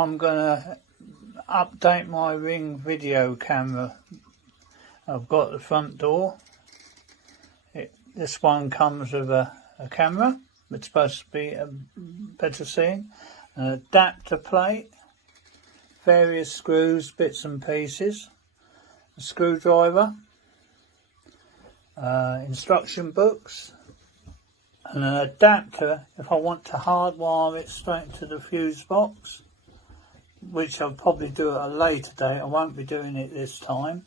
I'm gonna update my Ring video camera. I've got the front door. This one comes with a camera. It's supposed to be better seeing. An adapter plate, various screws, bits and pieces, a screwdriver, instruction books, and an adapter if I want to hardwire it straight to the fuse box, which I'll probably do at a later date. I won't be doing it this time.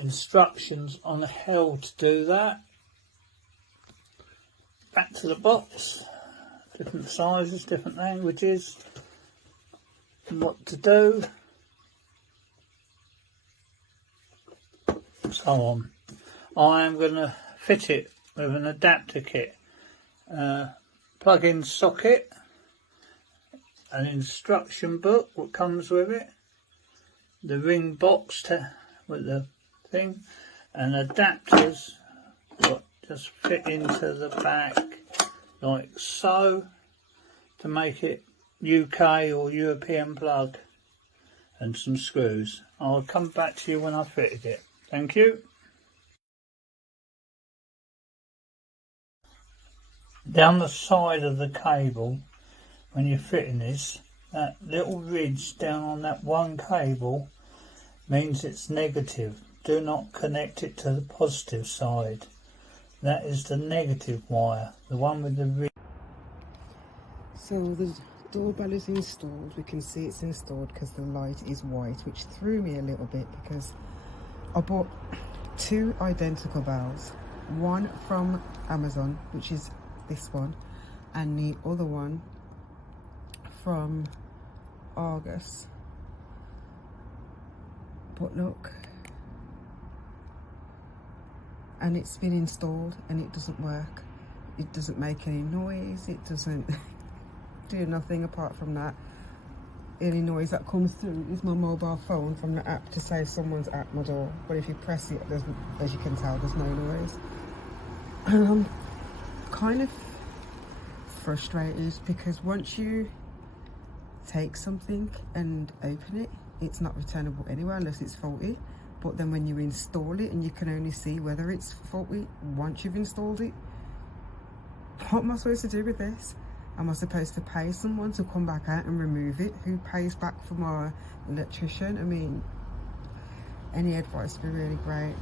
Instructions on how to do that. Back to the box. Different sizes, different languages, and what to do, so on. I am going to fit it with an adapter kit, plug-in socket, an instruction book what comes with it, the Ring box with the thing, and adapters what just fit into the back like so to make it UK or European plug, and some screws. I'll come back to you when I've fitted it. Thank you. Down the side of the cable, when you're fitting this, that little ridge down on that one cable means it's negative. Do not connect it to the positive side. That is the negative wire, the one with the ridge. So the doorbell is installed. We can see it's installed because the light is white, which threw me a little bit because I bought two identical bells. One from Amazon, which is this one, and the other one from Argus. But look, and it's been installed and it doesn't work. It doesn't make any noise. It doesn't do nothing apart from that. The only noise that comes through is my mobile phone from the app to say someone's at my door. But if you press it, as you can tell, there's no noise. And I'm kind of frustrated because once you take something and open it, it's not returnable anywhere unless it's faulty. But then when you install it and you can only see whether it's faulty once you've installed it, what am I supposed to do with this? Am I supposed to pay someone to come back out and remove it? Who pays back for my electrician? I mean, any advice would be really great.